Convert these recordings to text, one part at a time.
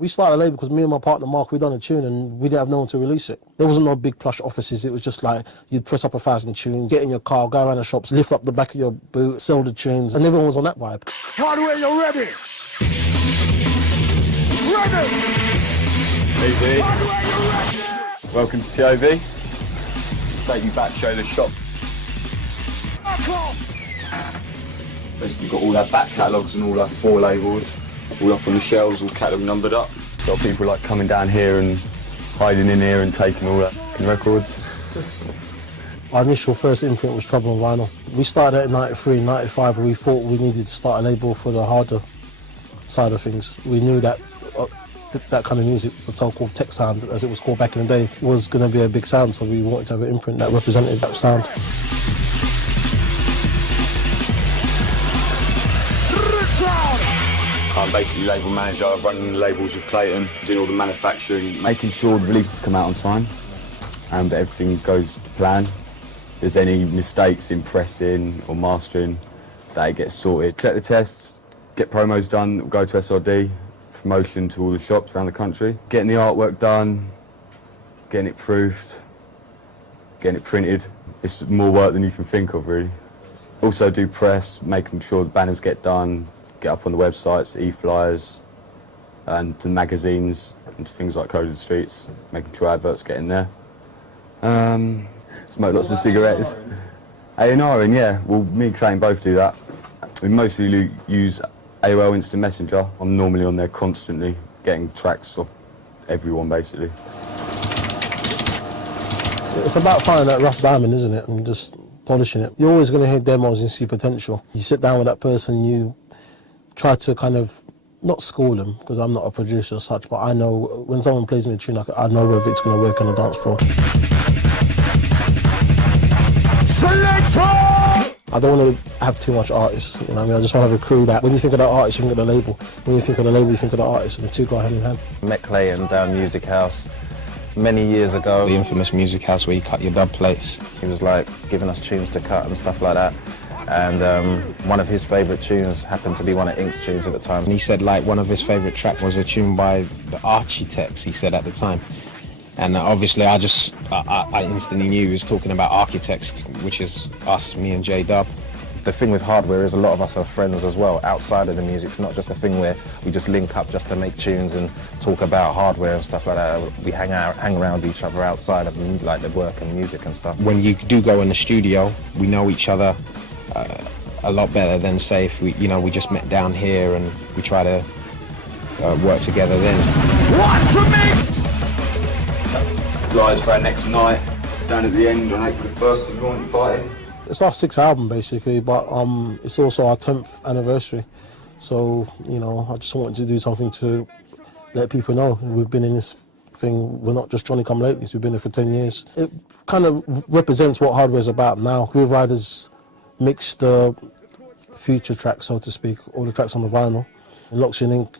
We started a label because me and my partner Mark, we'd done a tune and we didn't have no one to release it. There wasn't no big plush offices, it was just like you'd press up 1,000 tunes, get in your car, go around the shops, lift up the back of your boot, sell the tunes, and everyone was on that vibe. Hardware, you ready? Ready! Easy. Hardware, you ready? Welcome to TOV. Take you back, show the shop. Basically got all our back catalogues and all our 4 labels, all up on the shelves, all catalogue numbered up. Got people like coming down here and hiding in here and taking all our records. Our initial first imprint was Trouble on Vinyl. We started in 93, 95, and we thought we needed to start a label for the harder side of things. We knew that that kind of music, the so-called tech sound, as it was called back in the day, was going to be a big sound, so we wanted to have an imprint that represented that sound. I'm basically label manager, running the labels with Clayton, doing all the manufacturing, making sure the releases come out on time and that everything goes to plan. If there's any mistakes in pressing or mastering, that it gets sorted. Collect the tests, get promos done, go to SRD, promotion to all the shops around the country. Getting the artwork done, getting it proofed, getting it printed. It's more work than you can think of, really. Also do press, making sure the banners get done, get up on the websites, e-flyers, and to magazines and things like Coded Streets, making sure adverts get in there. Smoke lots of cigarettes. A&R, and yeah, well, me and Clayton both do that. We mostly use AOL Instant Messenger. I'm normally on there constantly, getting tracks off everyone, basically. It's about finding that rough diamond, isn't it, and just polishing it. You're always going to hear demos and see potential. You sit down with that person, you try to kind of, not school them, because I'm not a producer as such, but I know when someone plays me a tune, I know whether it's going to work on the dance floor. Selector! I don't want to have too much artists, you know what I mean? I just want to have a crew that, when you think of the artist, you think of the label. When you think of the label, you think of the artist, and the two go hand in hand. Met Clayton down Music House many years ago. The infamous Music House where you cut your dub plates. He was like giving us tunes to cut and stuff like that. And one of his favourite tunes happened to be one of Ink's tunes at the time. And he said like one of his favourite tracks was a tune by the Architects, he said at the time. And obviously I instantly knew he was talking about Architects, which is us, me and J-Dub. The thing with Hardware is a lot of us are friends as well, outside of the music. It's not just a thing where we just link up just to make tunes and talk about hardware and stuff like that. We hang around each other outside of like the work and music and stuff. When you do go in the studio, we know each other a lot better than say if we just met down here and we try to work together then. What's the mix? Lies for our next night, down at the end on April 1st, if you want to invite in. It's our 6th album basically, but it's also our 10th anniversary. So, I just wanted to do something to let people know we've been in this thing. We're not just Johnny Come Latelys, we've been here for 10 years. It kind of represents what Hardware's about now. Groove Riders mixed the future tracks, so to speak, all the tracks on the vinyl. Locks in Ink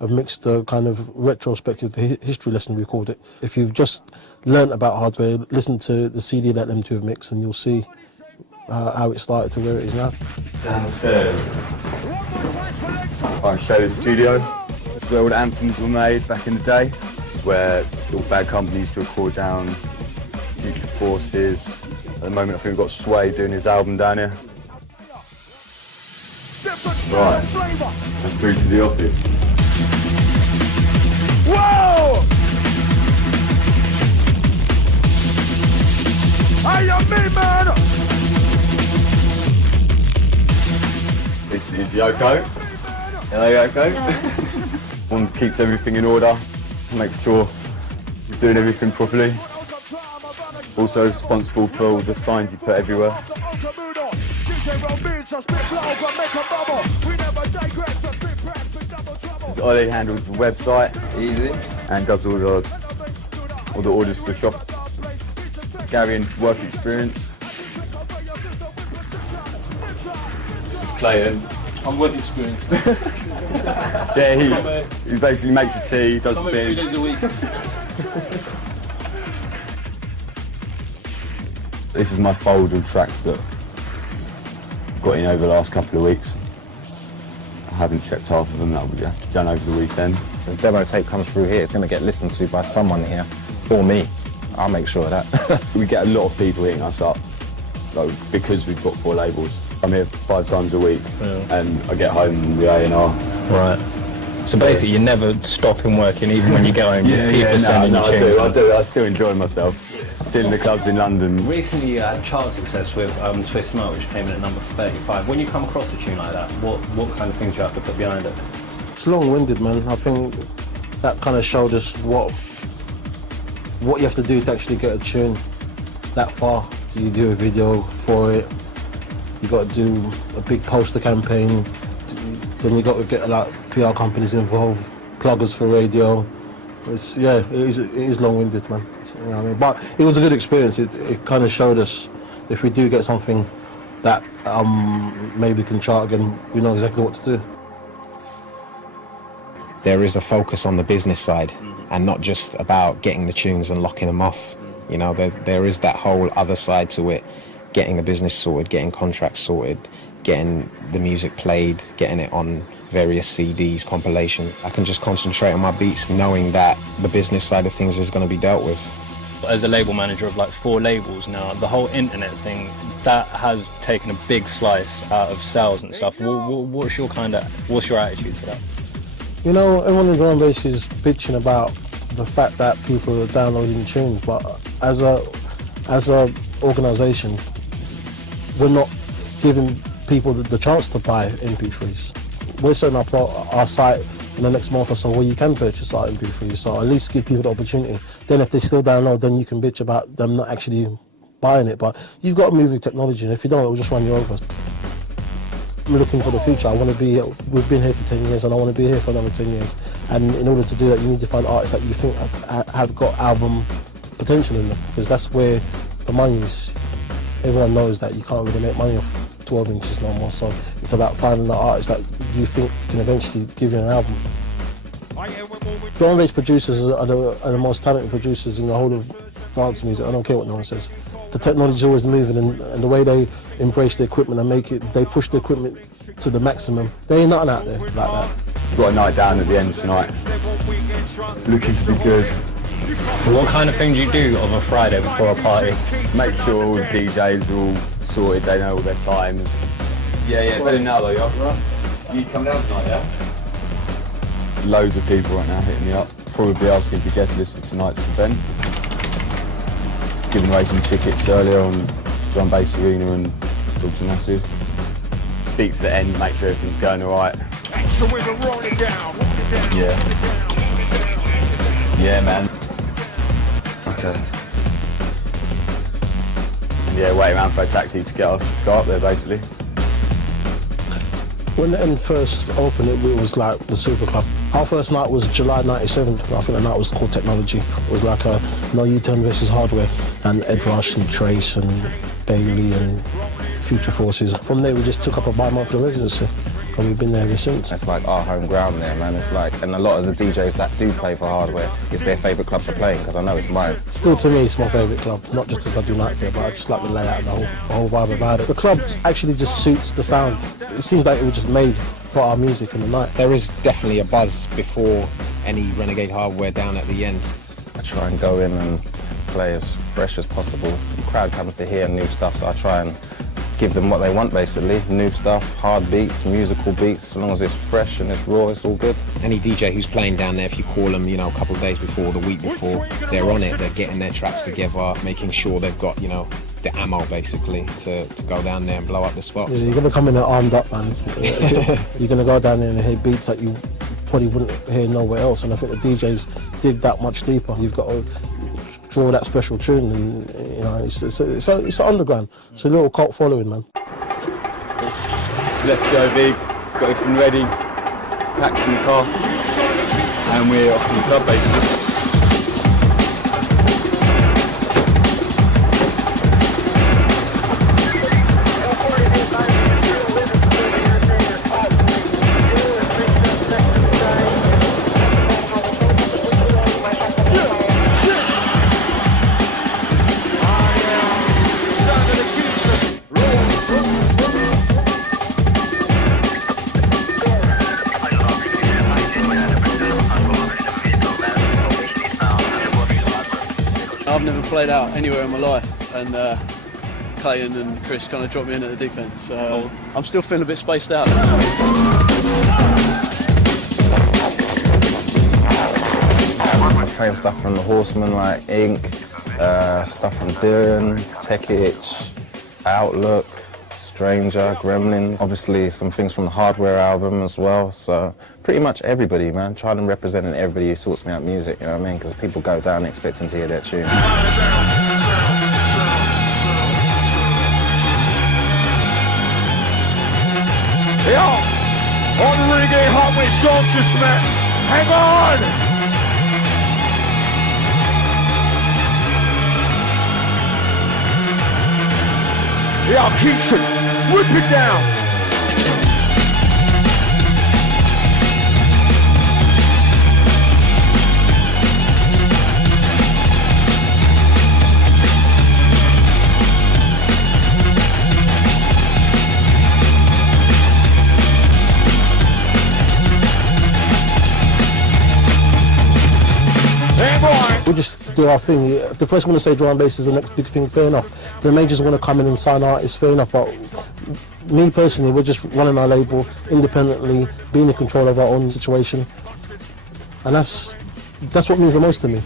have mixed the kind of retrospective, the history lesson we called it. If you've just learnt about Hardware, listen to the CD that them two have mixed and you'll see how it started to where it is now. Downstairs. I'll show you the studio. This is where all the anthems were made back in the day. This is where all bad companies used to record down Future Forces. At the moment I think we've got Sway doing his album down here. Right, and through to the office. Whoa! I am me, man! This is Yoko. Hello, Yoko. One keeps everything in order, makes sure you're doing everything properly. Also responsible for all the signs you put everywhere. Ollie handles the website, easy, and does all the orders to the shop. Gary in work experience. This is Clayton. I'm work experience. Yeah, he basically makes the tea, does the bins. 3 days a week. This is my folder of tracks that I've got in over the last couple of weeks. I haven't checked half of them, that would have to be done over the weekend. The demo tape comes through here, it's going to get listened to by someone here, or me. I'll make sure of that. We get a lot of people hitting us up, so, because we've got 4 labels. I'm here 5 times a week, and I get home and we A&R. Right. So basically, you're never stopping working, even when you get home. People sending you tunes. I do. I still enjoy myself. Still in the clubs in London. Recently, you had chart success with Twist Smart, which came in at number 35. When you come across a tune like that, what kind of things do you have to put behind it? It's long-winded, man. I think that kind of showed us what you have to do to actually get a tune that far. You do a video for it. You got to do a big poster campaign. Then you got to get like PR companies involved, pluggers for radio. It is long-winded, man. You know what I mean? But it was a good experience. It kind of showed us if we do get something that maybe can chart again, we know exactly what to do. There is a focus on the business side and not just about getting the tunes and locking them off. You know, there is that whole other side to it, getting the business sorted, getting contracts sorted, getting the music played, getting it on various CDs, compilations. I can just concentrate on my beats knowing that the business side of things is going to be dealt with. As a label manager of like 4 labels now, the whole internet thing, that has taken a big slice out of sales and stuff. What's your attitude to that? You know, everyone in drum and bass is bitching about the fact that people are downloading tunes, but as a organisation, we're not giving people the chance to buy MP3s. We're setting up our site in the next month or so where you can purchase our MP3s, so at least give people the opportunity. Then if they still download, then you can bitch about them not actually buying it, but you've got to move with technology, and if you don't, it'll just run you over. I'm looking for the future. We've been here for 10 years and I want to be here for another 10 years. And in order to do that, you need to find artists that you think have got album potential in them, because that's where the money is. Everyone knows that you can't really make money off 12 inches no more, so it's about finding the artists that you think can eventually give you an album. Drum and bass producers are the most talented producers in the whole of dance music. I don't care what no one says. The technology is always moving, and the way they embrace the equipment and they push the equipment to the maximum. There ain't nothing out there like that. We've got a night down at the end tonight. Looking to be good. What kind of thing do you do of a Friday before a party? Make sure all the DJs are all sorted, they know all their times. Yeah, better now though, yeah? You come down tonight, yeah? Loads of people right now hitting me up, probably asking for guest list for tonight's event. Giving away some tickets earlier on Drum Bass Arena and Dogs and Acid. Speak to the end, make sure everything's going alright. Yeah, man. Okay. And yeah, wait around for a taxi to get us to go up there, basically. When the end first opened, it was like the Super Club. Our first night was July '97. I think the night was called Technology. It was like a No U-Turn versus Hardware, and Ed Rush and Trace and Bailey and Future Forces. From there, we just took up a bi-monthly residency, and we've been there ever since. It's like our home ground there, man. It's like, and a lot of the DJs that do play for Hardware, it's their favourite club to play in, because I know it's mine. Still, to me, it's my favourite club, not just because I do nights there, but I just like the layout and the whole vibe about it. The club actually just suits the sound. It seems like it was just made for our music in the night. There is definitely a buzz before any Renegade Hardware down at the end. I try and go in and play as fresh as possible. The crowd comes to hear new stuff, so I try and give them what they want, basically. New stuff, hard beats, musical beats. As long as it's fresh and it's raw, it's all good. Any DJ who's playing down there, if you call them, a couple of days before, the week before, they're on it. They're getting their tracks together, making sure they've got, the ammo, basically, to go down there and blow up the spots. Yeah, you're going to come in there armed up, man. You're going to go down there and hear beats that you probably wouldn't hear nowhere else, and I think the DJs dig that much deeper. You've got to draw that special tune, and it's underground. It's a little cult following, man. Left the OV, got everything ready, packed in the car, and we're off to the club, basically. I've never played out anywhere in my life, and Clayton and Chris kind of dropped me in at the deep end, so I'm still feeling a bit spaced out. Playing stuff from the Horsemen like Ink, stuff from Dylan, Tech Itch, Outlook, Stranger, Gremlins, obviously some things from the Hardware album as well, so pretty much everybody, man, trying to represent everybody who sorts me out music, you know what I mean, because people go down expecting to hear that tune. Yo, on the Renegade Hardware Solstice, man. Hang on! Yo, Keisha, whip it down! We just do our thing. If the press want to say drum and bass is the next big thing, fair enough. If the majors want to come in and sign artists, fair enough. But me personally, we're just running our label independently, being in control of our own situation, and that's what means the most to me.